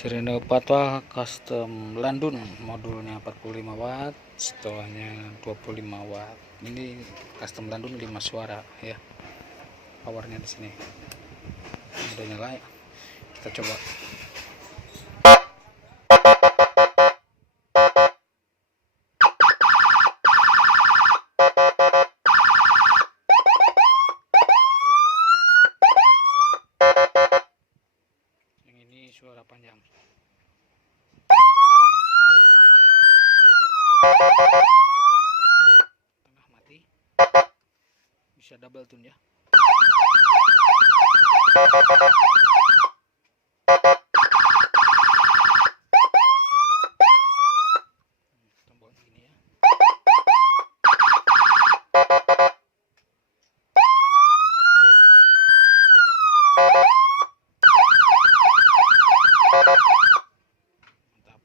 Sirine patwal custom landun, modulnya 45 watt, setelahnya 25 watt. Ini custom landun 5 suara ya. Powernya di sini. Udah nyala ya. Kita coba. Yang ini suara panjang. Tengah mati. Bisa double tune ya. Tombol gini ya. Mantap.